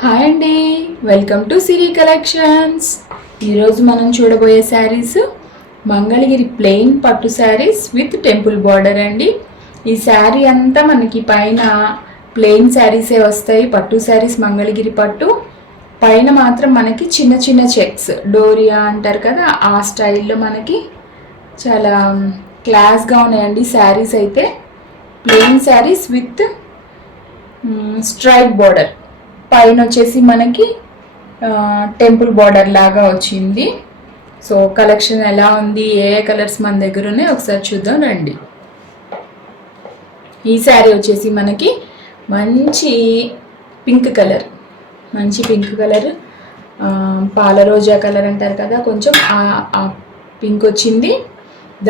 Hi అండి, welcome to Siri collections. ఈరోజు మనం చూడబోయే శారీస్ మంగళగిరి ప్లెయిన్ పట్టు శారీస్ విత్ టెంపుల్ బార్డర్ అండి. ఈ శారీ అంతా మనకి పైన ప్లెయిన్ శారీసే వస్తాయి. పట్టు శారీస్ మంగళగిరి పట్టు పైన మాత్రం మనకి చిన్న చిన్న చెక్స్ డోరియా అంటారు కదా, ఆ స్టైల్లో మనకి చాలా క్లాస్గా ఉన్నాయండి శారీస్. అయితే plain saris with stripe border, పైన వచ్చేసి మనకి టెంపుల్ బార్డర్ లాగా వచ్చింది. సో కలెక్షన్ ఎలా ఉంది, ఏ ఏ కలర్స్ మన దగ్గర ఉన్నాయి ఒకసారి చూద్దాం రండి. ఈ శారీ వచ్చేసి మనకి మంచి పింక్ కలర్, పాల రోజా కలర్ అంటారు కదా, కొంచెం ఆ పింక్ వచ్చింది.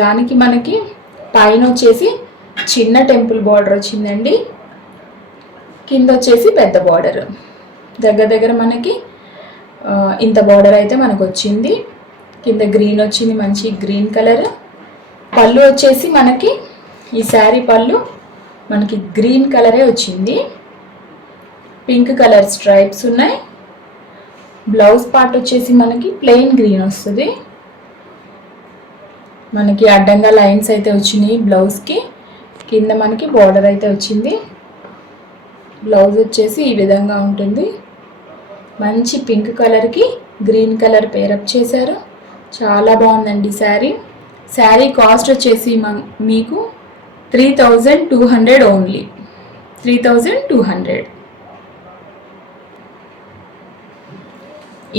దానికి మనకి పైన వచ్చేసి చిన్న టెంపుల్ బార్డర్ వచ్చిందండి, కింద వచ్చేసి పెద్ద బార్డర్. దగ్గర మనకి ఇంత బార్డర్ అయితే మనకు వచ్చింది. కింద గ్రీన్ వచ్చింది, మంచి గ్రీన్ కలర్. పళ్ళు వచ్చేసి మనకి ఈ శారీ పళ్ళు మనకి గ్రీన్ కలరే వచ్చింది. పింక్ కలర్ స్ట్రైప్స్ ఉన్నాయి. బ్లౌజ్ పార్ట్ వచ్చేసి మనకి ప్లెయిన్ గ్రీన్ వస్తుంది. మనకి అడ్డంగా లైన్స్ అయితే వచ్చినాయి బ్లౌజ్కి. కింద మనకి బార్డర్ అయితే వచ్చింది. బ్లౌజ్ వచ్చేసి ఈ విధంగా ఉంటుంది. మంచి పింక్ కలర్కి గ్రీన్ కలర్ పేరప్ చేశారు. చాలా బాగుందండి శారీ. శారీ కాస్ట్ వచ్చేసి మీకు 3200 ఓన్లీ, 3200.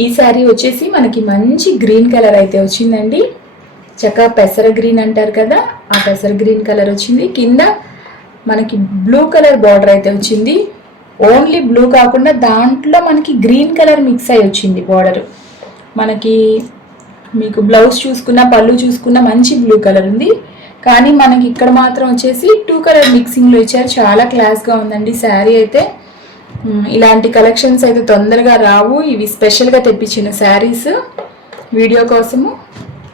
ఈ శారీ వచ్చేసి మనకి మంచి గ్రీన్ కలర్ అయితే వచ్చిందండి. చక్కగా పెసర గ్రీన్ అంటారు కదా, ఆ పెసర గ్రీన్ కలర్ వచ్చింది. కింద మనకి బ్లూ కలర్ బార్డర్ అయితే వచ్చింది. ఓన్లీ బ్లూ కాకుండా దాంట్లో మనకి గ్రీన్ కలర్ మిక్స్ అయి వచ్చింది బార్డర్. మనకి మీకు బ్లౌజ్ చూసుకున్న, పళ్ళు చూసుకున్న మంచి బ్లూ కలర్ ఉంది. కానీ మనకి ఇక్కడ మాత్రం వచ్చేసి 2 కలర్ మిక్సింగ్లో ఇచ్చారు. చాలా క్లాస్గా ఉందండి శారీ అయితే. ఇలాంటి కలెక్షన్స్ అయితే తొందరగా రావు. ఇవి స్పెషల్గా తెప్పించిన శారీస్ వీడియో కోసము.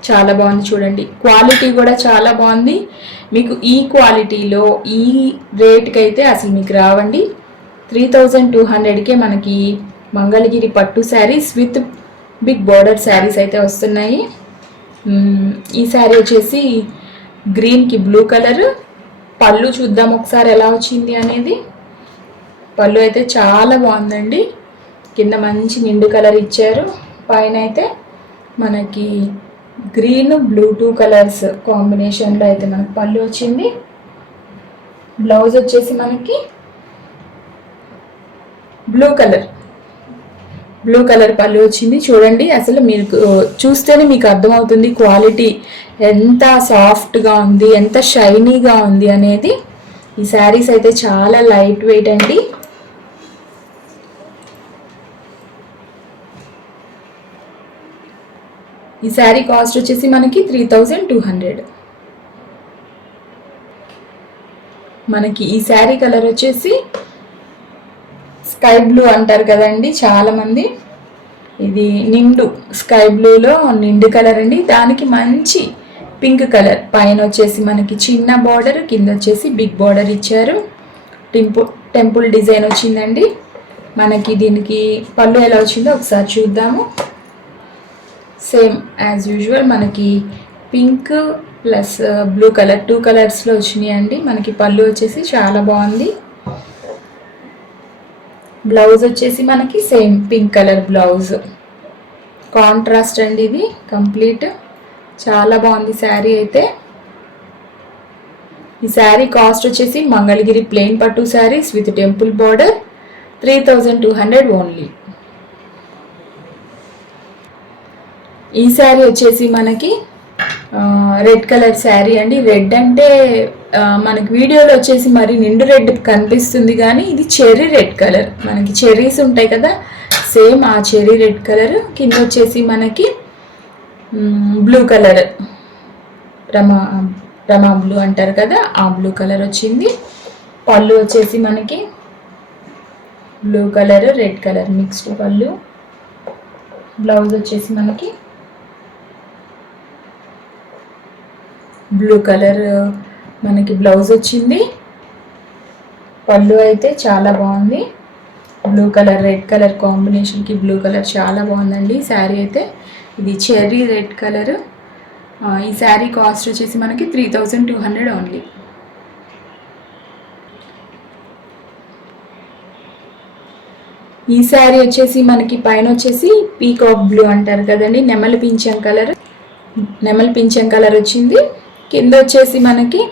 చాలా బాగుంది చూడండి. క్వాలిటీ కూడా చాలా బాగుంది. మీకు ఈ క్వాలిటీలో ఈ రేట్కి అయితే అసలు మీకు రావండి. 3200కే మనకి మంగళగిరి పట్టు saris with big border saris అయితే వస్తున్నాయి. ఈ శారీ వచ్చేసి గ్రీన్కి బ్లూ కలర్. పళ్ళు చూద్దాం ఒకసారి ఎలా వచ్చింది అనేది. పళ్ళు అయితే చాలా బాగుందండి. కింద మంచి నిండు కలర్ ఇచ్చారు. పైన అయితే మనకి గ్రీన్ బ్లూ 2 కలర్స్ కాంబినేషన్లో అయితే మనకి పళ్ళు వచ్చింది. బ్లౌజ్ వచ్చేసి మనకి బ్లూ కలర్ పళ్ళు వచ్చింది. చూడండి, అసలు మీకు చూస్తేనే మీకు అర్థమవుతుంది క్వాలిటీ ఎంత సాఫ్ట్గా ఉంది, ఎంత షైనీగా ఉంది అనేది. ఈ శారీస్ అయితే చాలా లైట్ వెయిట్ అండి. ఈ శారీ కాస్ట్ వచ్చేసి మనకి 3200. మనకి ఈ శారీ కలర్ వచ్చేసి స్కై బ్లూ అంటారు కదండి చాలామంది. ఇది నిండు స్కై బ్లూలో నిండు కలర్ అండి. దానికి మంచి పింక్ కలర్. పైన వచ్చేసి మనకి చిన్న బార్డర్, కింద వచ్చేసి బిగ్ బార్డర్ ఇచ్చారు. టెంపుల్ డిజైన్ వచ్చిందండి. మనకి దీనికి పళ్ళు ఎలా వచ్చిందో ఒకసారి చూద్దాము. సేమ్ యాజ్ యూజువల్ మనకి పింక్ ప్లస్ బ్లూ కలర్ 2 కలర్స్లో వచ్చినాయండి. మనకి పళ్ళు వచ్చేసి చాలా బాగుంది. బ్లౌజ్ వచ్చేసి మనకి same pink colour blouse. Contrast అండి ఇది కంప్లీట్. చాలా బాగుంది శారీ అయితే. ఈ శారీ కాస్ట్ వచ్చేసి మంగళగిరి ప్లెయిన్ పట్టు saris with temple border 3200 only. ఈ శారీ వచ్చేసి మనకి రెడ్ కలర్ శారీ అండి. రెడ్ అంటే మనకి వీడియోలో వచ్చేసి మరి నిండు రెడ్ కనిపిస్తుంది, కానీ ఇది చెర్రీ రెడ్ కలర్. మనకి చెర్రీస్ ఉంటాయి కదా, సేమ్ ఆ చెర్రీ రెడ్ కలర్. కింద వచ్చేసి మనకి బ్లూ కలర్, రమా బ్లూ అంటారు కదా, ఆ బ్లూ కలర్ వచ్చింది. పళ్ళు వచ్చేసి మనకి blue colour red colour mixed పళ్ళు. బ్లౌజ్ వచ్చేసి మనకి బ్లూ కలర్ మనకి బ్లౌజ్ వచ్చింది. పళ్ళు అయితే చాలా బాగుంది. బ్లూ కలర్, రెడ్ కలర్ కాంబినేషన్కి బ్లూ కలర్ చాలా బాగుందండి శారీ అయితే. ఇది చెర్రీ రెడ్ కలర్. ఈ శారీ కాస్ట్ వచ్చేసి మనకి 3200 ఓన్లీ. ఈ శారీ వచ్చేసి మనకి పైన వచ్చేసి పీకాక్ బ్లూ అంటారు కదండి, నెమలి పింఛం కలర్ వచ్చింది. కింద వచ్చేసి మనకి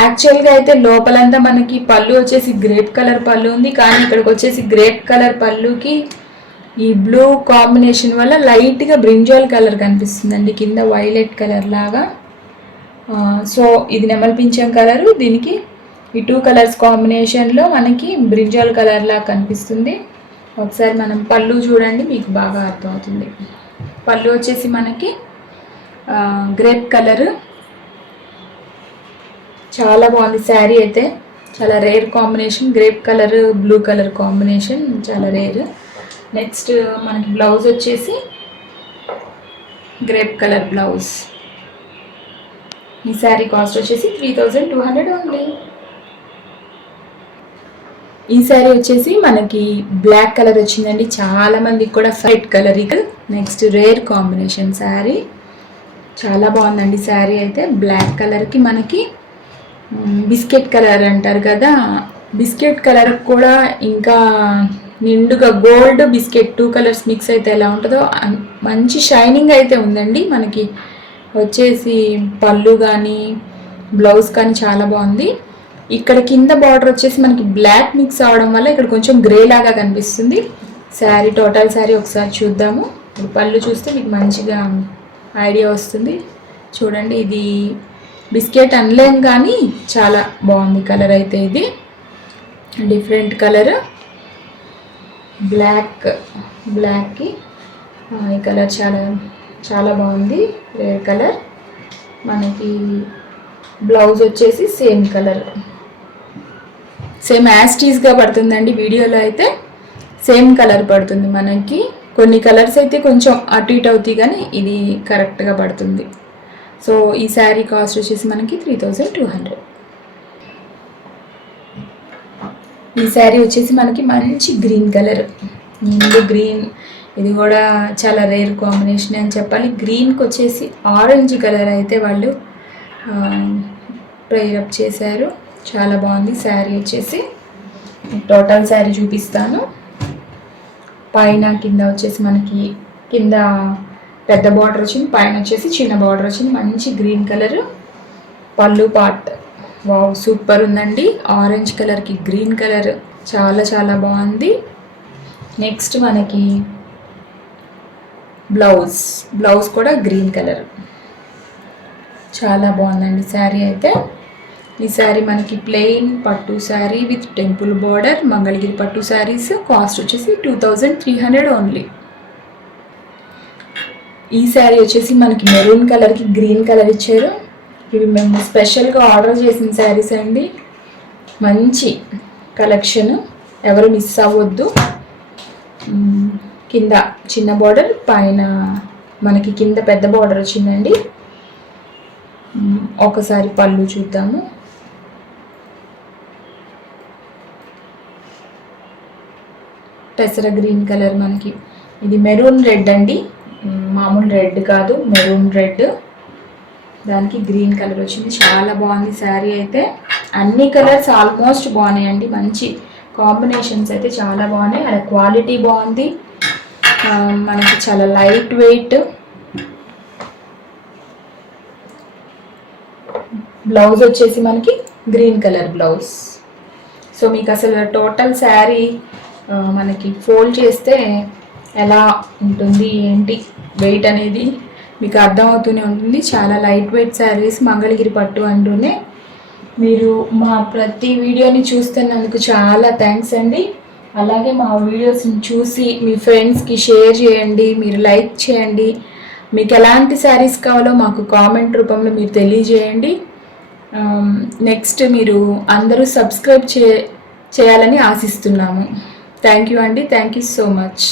యాక్చువల్గా అయితే లోపలంతా మనకి పళ్ళు వచ్చేసి గ్రేప్ కలర్ పళ్ళు ఉంది, కానీ ఇక్కడికి వచ్చేసి గ్రేప్ కలర్ పళ్ళుకి ఈ బ్లూ కాంబినేషన్ వల్ల లైట్గా బ్రింజాల్ కలర్ కనిపిస్తుందండి, కింద వైలెట్ కలర్ లాగా. సో ఇది నెమలి పింఛం కలరు, దీనికి ఈ 2 కలర్స్ కాంబినేషన్లో మనకి బ్రింజాల్ కలర్ లాగా కనిపిస్తుంది. ఒకసారి మనం పళ్ళు చూడండి, మీకు బాగా అర్థమవుతుంది. పళ్ళు వచ్చేసి మనకి గ్రేప్ కలర్. చాలా బాగుంది శారీ అయితే, చాలా rare combination. Grape colour blue colour combination చాలా రేర్. నెక్స్ట్ మనకి బ్లౌజ్ వచ్చేసి గ్రేప్ కలర్ బ్లౌజ్. ఈ శారీ కాస్ట్ వచ్చేసి 3200 ఓన్లీ. ఈ శారీ వచ్చేసి మనకి బ్లాక్ కలర్ వచ్చిందండి, చాలా మందికి కూడా వైట్ కలర్. ఇక నెక్స్ట్ రేర్ కాంబినేషన్ శారీ, చాలా బాగుందండి శారీ అయితే. బ్లాక్ కలర్కి మనకి బిస్కెట్ కలర్ అంటారు కదా, బిస్కెట్ కలర్ కూడా ఇంకా నిండుగా గోల్డ్ బిస్కెట్ 2 కలర్స్ మిక్స్ అయితే ఎలా ఉంటుందో మంచి షైనింగ్ అయితే ఉందండి. మనకి వచ్చేసి పళ్ళు కానీ బ్లౌజ్ కానీ చాలా బాగుంది. ఇక్కడ కింద బార్డర్ వచ్చేసి మనకి బ్లాక్ మిక్స్ అవడం వల్ల ఇక్కడ కొంచెం గ్రే లాగా కనిపిస్తుంది. శారీ టోటల్ శారీ ఒకసారి చూద్దాము. పళ్ళు చూస్తే మీకు మంచిగా ఐడియా వస్తుంది. చూడండి, ఇది బిస్కెట్ అనలేం కానీ చాలా బాగుంది కలర్ అయితే. ఇది డిఫరెంట్ కలర్, బ్లాక్కి ఈ కలర్ చాలా చాలా బాగుంది, రేర్ కలర్. మనకి బ్లౌజ్ వచ్చేసి సేమ్ కలర్, సేమ్ యాస్టీస్గా పడుతుందండి. వీడియోలో అయితే సేమ్ కలర్ పడుతుంది మనకి. కొన్ని కలర్స్ అయితే కొంచెం అటు ఇటు అవుతాయి, కానీ ఇది కరెక్ట్గా పడుతుంది. సో ఈ శారీ కాస్ట్ వచ్చేసి మనకి 3200. ఈ శారీ వచ్చేసి మనకి మంచి గ్రీన్ కలర్, నిండు గ్రీన్. ఇది కూడా చాలా రేర్ కాంబినేషన్ అని చెప్పాలి. గ్రీన్కి వచ్చేసి ఆరెంజ్ కలర్ అయితే వాళ్ళు ప్రేరప్ చేశారు, చాలా బాగుంది శారీ వచ్చేసి. టోటల్ శారీ చూపిస్తాను. పైన కింద వచ్చేసి మనకి కింద పెద్ద బార్డర్ వచ్చింది, పైన వచ్చేసి చిన్న బార్డర్ వచ్చింది. మంచి గ్రీన్ కలర్. పళ్ళు పార్ట్ వావ్ సూపర్ ఉందండి, ఆరెంజ్ కలర్కి గ్రీన్ కలర్ చాలా చాలా బాగుంది. నెక్స్ట్ మనకి బ్లౌజ్ కూడా గ్రీన్ కలర్, చాలా బాగుందండి శారీ అయితే. ఈ శారీ మనకి ప్లెయిన్ పట్టు sari with temple border, Mangalagiri పట్టు శారీస్. కాస్ట్ వచ్చేసి 2300 ఓన్లీ. ఈ శారీ వచ్చేసి మనకి మెరూన్ కలర్కి గ్రీన్ కలర్ ఇచ్చారు. ఇవి మేము స్పెషల్గా ఆర్డర్ చేసిన శారీస్ అండి, మంచి కలెక్షన్, ఎవరు మిస్ అవ్వద్దు. కింద చిన్న బార్డర్, పైన మనకి కింద పెద్ద బార్డర్ వచ్చిందండి. ఒకసారి పళ్ళు చూద్దాము. పెసర గ్రీన్ కలర్, మనకి ఇది మెరూన్ రెడ్ అండి, మామూలు రెడ్ కాదు, మెరూన్ రెడ్. దానికి గ్రీన్ కలర్ వచ్చింది, చాలా బాగుంది శారీ అయితే. అన్ని కలర్స్ ఆల్మోస్ట్ బాగున్నాయండి, మంచి కాంబినేషన్స్ అయితే చాలా బాగున్నాయి. అలా క్వాలిటీ బాగుంది, మనకి చాలా లైట్ వెయిట్. బ్లౌజ్ వచ్చేసి మనకి గ్రీన్ కలర్ బ్లౌజ్. సో మీకు అసలు టోటల్ శారీ మనకి ఫోల్డ్ చేస్తే ఎలా ఉంటుంది ఏంటి వెయిట్ అనేది మీకు అర్థమవుతూనే ఉంటుంది. చాలా లైట్ వెయిట్ శారీస్, మంగళగిరి పట్టు అంటూనే. మీరు మా ప్రతి వీడియోని చూస్తున్నందుకు చాలా థ్యాంక్స్ అండి. అలాగే మా వీడియోస్ని చూసి మీ ఫ్రెండ్స్కి షేర్ చేయండి, మీరు లైక్ చేయండి. మీకు ఎలాంటి శారీస్ కావాలో మాకు కామెంట్ రూపంలో మీరు తెలియజేయండి. నెక్స్ట్ మీరు అందరూ సబ్స్క్రైబ్ చేయాలని ఆశిస్తున్నాము. థ్యాంక్ యూ అండి, థ్యాంక్ యూ సో మచ్.